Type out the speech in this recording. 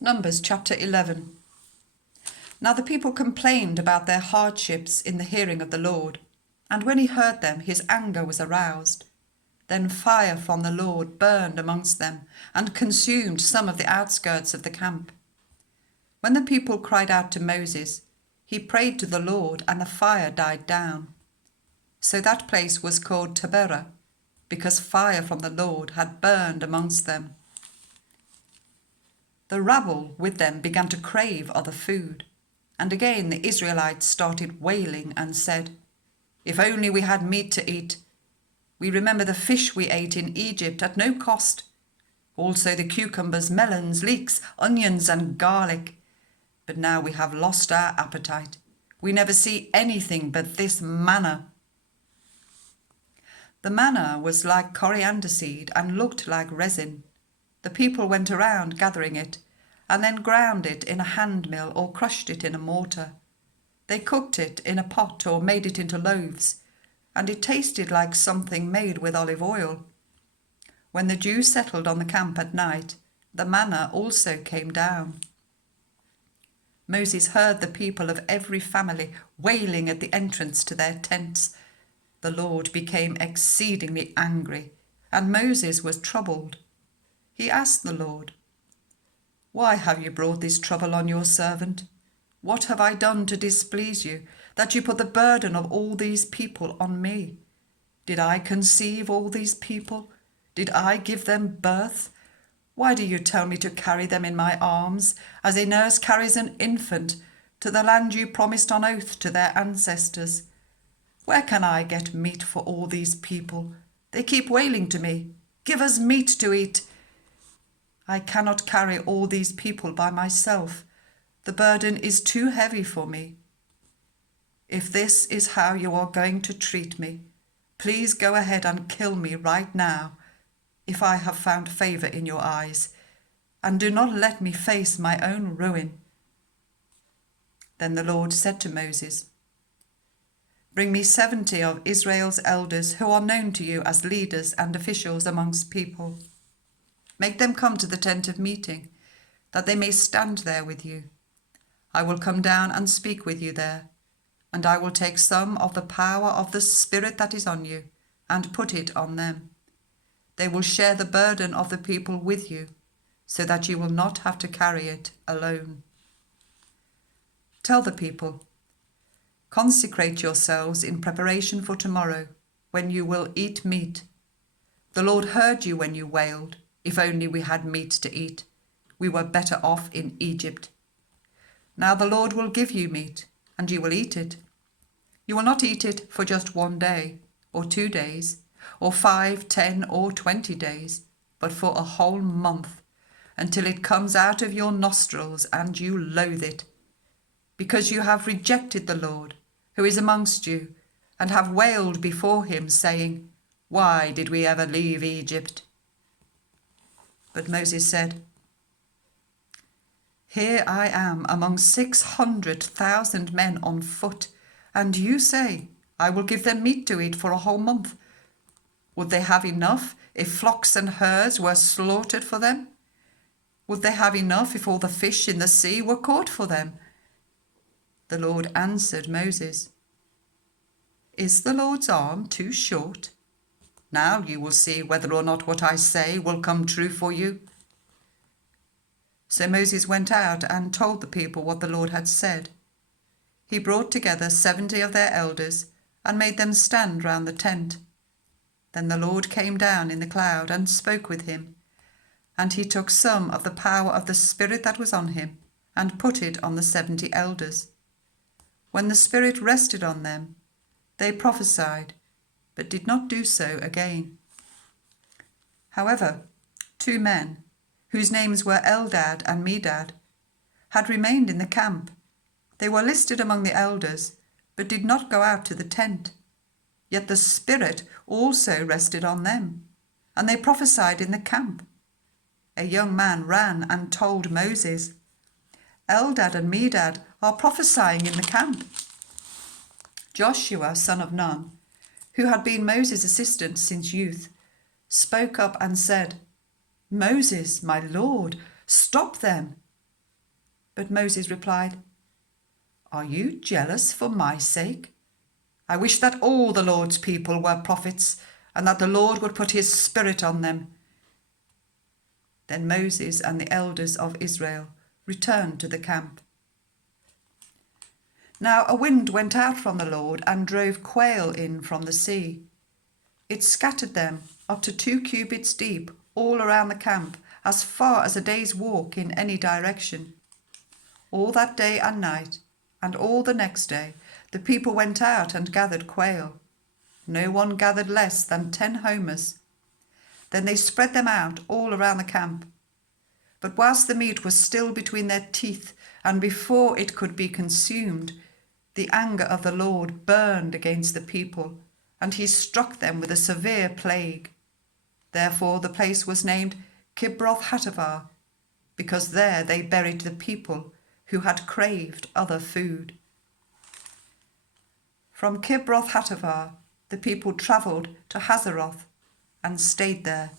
Numbers chapter 11. Now the people complained about their hardships in the hearing of the Lord, and when he heard them, his anger was aroused. Then fire from the Lord burned amongst them, and consumed some of the outskirts of the camp. When the people cried out to Moses, he prayed to the Lord, and the fire died down. So that place was called Taberah, because fire from the Lord had burned amongst them. The rabble with them began to crave other food, and again the Israelites started wailing and said, "If only we had meat to eat. We remember the fish we ate in Egypt at no cost, also the cucumbers, melons, leeks, onions and garlic. But now we have lost our appetite. We never see anything but this manna." The manna was like coriander seed and looked like resin. The people went around gathering it, and then ground it in a hand mill or crushed it in a mortar. They cooked it in a pot or made it into loaves, and it tasted like something made with olive oil. When the dew settled on the camp at night, the manna also came down. Moses heard the people of every family wailing at the entrance to their tents. The Lord became exceedingly angry, and Moses was troubled. He asked the Lord, "Why have you brought this trouble on your servant? What have I done to displease you, that you put the burden of all these people on me? Did I conceive all these people? Did I give them birth? Why do you tell me to carry them in my arms, as a nurse carries an infant, to the land you promised on oath to their ancestors? Where can I get meat for all these people? They keep wailing to me, 'Give us meat to eat.' I cannot carry all these people by myself. The burden is too heavy for me. If this is how you are going to treat me, please go ahead and kill me right now, if I have found favor in your eyes, and do not let me face my own ruin." Then the Lord said to Moses, "Bring me 70 of Israel's elders who are known to you as leaders and officials amongst people. Make them come to the tent of meeting, that they may stand there with you. I will come down and speak with you there, and I will take some of the power of the Spirit that is on you and put it on them. They will share the burden of the people with you, so that you will not have to carry it alone. Tell the people, 'Consecrate yourselves in preparation for tomorrow, when you will eat meat. The Lord heard you when you wailed, "If only we had meat to eat. We were better off in Egypt." Now the Lord will give you meat, and you will eat it. You will not eat it for just 1 day, or 2 days, or 5, 10, or 20 days, but for a whole month, until it comes out of your nostrils and you loathe it, because you have rejected the Lord, who is amongst you, and have wailed before him, saying, 'Why did we ever leave Egypt?'" But Moses said, "Here I am among 600,000 men on foot, and you say, 'I will give them meat to eat for a whole month.' Would they have enough if flocks and herds were slaughtered for them? Would they have enough if all the fish in the sea were caught for them?" The Lord answered Moses, "Is the Lord's arm too short? Now you will see whether or not what I say will come true for you." So Moses went out and told the people what the Lord had said. He brought together 70 of their elders and made them stand round the tent. Then the Lord came down in the cloud and spoke with him, and he took some of the power of the Spirit that was on him and put it on the 70 elders. When the Spirit rested on them, they prophesied, but did not do so again. However, 2 men, whose names were Eldad and Medad, had remained in the camp. They were listed among the elders, but did not go out to the tent. Yet the Spirit also rested on them, and they prophesied in the camp. A young man ran and told Moses, "Eldad and Medad are prophesying in the camp." Joshua, son of Nun, who had been Moses' assistant since youth, spoke up and said, "Moses, my lord, stop them. But Moses replied, "Are you jealous for my sake? I wish that all the Lord's people were prophets, and that the Lord would put his spirit on them." Then Moses and the elders of Israel returned to the camp. Now a wind went out from the Lord and drove quail in from the sea. It scattered them up to 2 cubits deep all around the camp, as far as a day's walk in any direction. All that day and night, and all the next day, the people went out and gathered quail. No one gathered less than 10 homers. Then they spread them out all around the camp. But whilst the meat was still between their teeth, and before it could be consumed, the anger of the Lord burned against the people, and he struck them with a severe plague. Therefore the place was named Kibroth-Hattaavah, because there they buried the people who had craved other food. From Kibroth-Hattaavah the people travelled to Hazeroth and stayed there.